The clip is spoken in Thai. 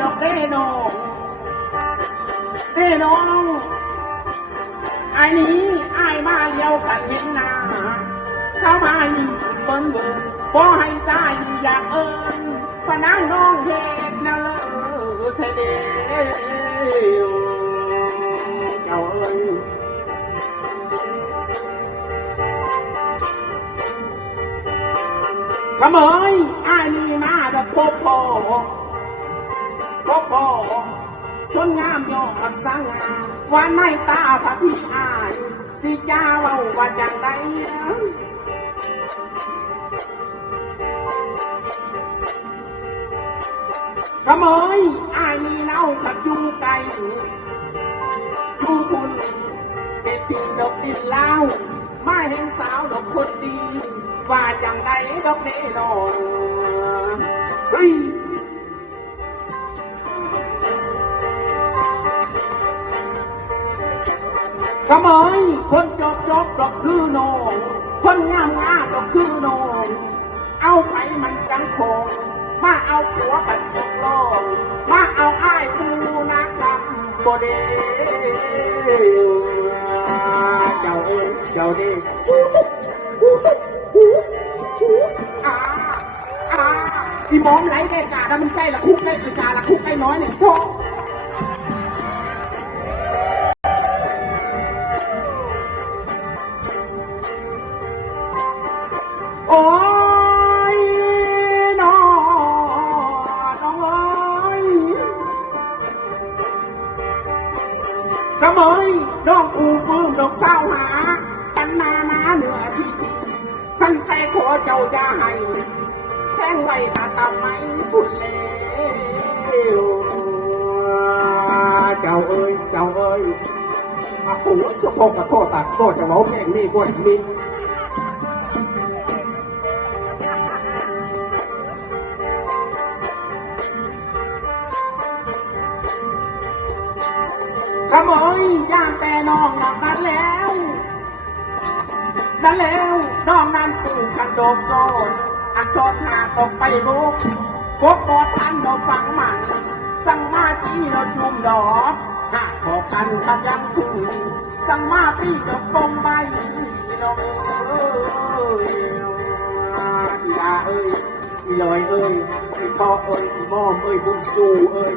ดอกเด้น้องเด้น้องอันนี้อายมาเลี้ยวกันเห็นหน้าเข้ามายิ่งเปิ้นเบิ่งบ่ให้สายอยากเอิ้นพะนางน้องเฮ็ดนะเธอเด้เจ้าเอ้ยขโมยอ้ายมีมาดอกพบพ่อคนงามยอดสง่าวันไม่ตาพระพี่อ้ายสิจ้าเว้าว่าจังไดขโมยอ้ายมีเล่าขัดอยู่ไกลอยู่พุ่นเป็นตีดอกดินเล่ามาเห็นสาวดอกคนดีว่าจังไดดอกเด้น้องเฮ้ยขโมยคนจบดอกคือน้องคนงามดอกคือน้องเอาไปมันจังคงมาเอาผัวปัดจกลองมาเอาอ้ายกูนักกำบ่เด้เจ้าเอ้ยเจ้าเด้อีหมอมไหลได้กาแล้วมันใกล้ละคุกได้กาละคุกได้น้อยเนี่ยโธ่โอ้ยน้องเอ้ยขโมยน้องอูฟืมดอกเศร้าหาปันนาเหนือที่ท่านใครขอเจ้าอย่าให้แท่งไว้ตาตาไม่สุดเลวเจ้าเอ้ยโอ้ยเจ้าพ่อกระโทษตัดโทษจะเมาแพงนี่กว่านี้ขโมยย่างแต่น้องนั้นแล้วน้องนั้นปลูกขันโดกโซนอักษรหาตกไปบุกพบบ่ทันเราฝังมันสังมาที่เราจุ่มดอกหากขอกันขัดยังคืนสังมาที่เราปงใบน้องเอ้ยอีลาเอ้ยอีลอยเอ้ยอีพ่อเอ้ยอีม่อมเอ้ยบุญสู่เอ้ย